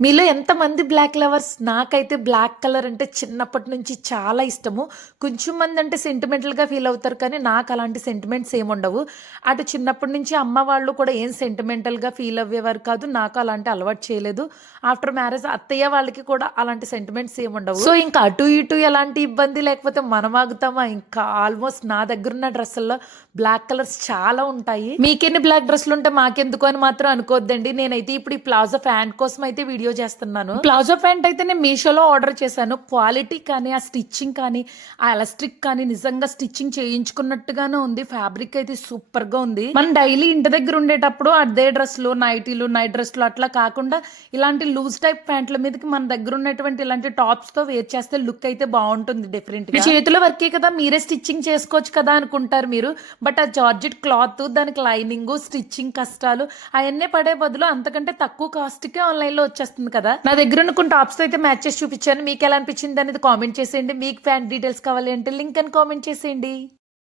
మీలో ఎంతమంది black lovers? నాకైతే బ్లాక్ కలర్ అంటే చిన్నప్పటి నుంచి చాలా ఇష్టము. కొంచెం మందంటే సెంటిమెంటల్‌గా ఫీల్ అవుతారు కానీ, నాకు అలాంటి సెంటిమెంట్స్ ఏముండవు. అటు చిన్నప్పటి నుంచి అమ్మ వాళ్ళు కూడా ఏం సెంటిమెంటల్‌గా ఫీల్ అవ్వేవారు కాదు. నాకు అలాంటి అలవాటు చేయలేదు. ఆఫ్టర్ మ్యారేజ్ అత్తయ్య వాళ్ళకి కూడా అలాంటి సెంటిమెంట్స్ ఏముండవు. సో, ఇంకా అటు ఇటు ఎలాంటి ఇబ్బంది లేకపోతే మనమాగుతామా? ఇంకా ఆల్మోస్ట్ నా దగ్గరున్న డ్రెస్సుల్లో బ్లాక్ కలర్స్ చాలా ఉంటాయి. మీకెన్ని బ్లాక్ డ్రెస్సులుంటే మాకెందుకు అని మాత్రం అనుకోవద్దండి. నేనైతే ఇప్పుడు ఈ ప్లాజో ప్యాంట్ కోసం అయితే వీడియో చేస్తున్నాను. ప్లాజో ప్యాంట్ అయితే నేను మీషోలో ఆర్డర్ చేశాను. క్వాలిటీ కానీ, ఆ స్టిచ్చింగ్ కానీ, ఆ ఎలాస్టిక్ కానీ నిజంగా స్టిచ్చింగ్ చేయించుకున్నట్టుగానే ఉంది. ఫ్యాబ్రిక్ అయితే సూపర్‌గా ఉంది. మనం డైలీ ఇంటి దగ్గర ఉండేటప్పుడు అదే డ్రెస్‌లు, నైటీలు, నైట్ డ్రెస్‌లు అట్లా కాకుండా ఇలాంటి లూజ్ టైప్ ప్యాంట్ల మీదకి మన దగ్గర ఉన్నటువంటి ఇలాంటి టాప్స్‌తో వేర్ చేస్తే లుక్ అయితే బావుంటుంది డిఫరెంట్‌గా. మీ చేతిలో వర్కే కదా! మీరే స్టిచ్చింగ్ చేసుకోవచ్చు కదా! అనుకుంటారు మీరు. బట్ ఆ జార్జెట్ క్లాత్, దానికి లైనింగు, స్టిచ్చింగ్ కష్టాలు అయన్నీ పడే బదులు అంతకంటే తక్కువ కాస్ట్‌కే ఆన్‌లైన్‌లో వచ్చేస్తుంది కదా! నా దగ్గర ఉన్న కొన్ని టాప్స్‌తో అయితే మ్యాచ్ చేసి చూపించాను. మీకెలా అనిపించింది అనేది కామెంట్ చేసేయండి. మీకు ఫ్యాన్ డీటెయిల్స్ కావాలి అంటే లింక్ అని కామెంట్ చేసేయండి.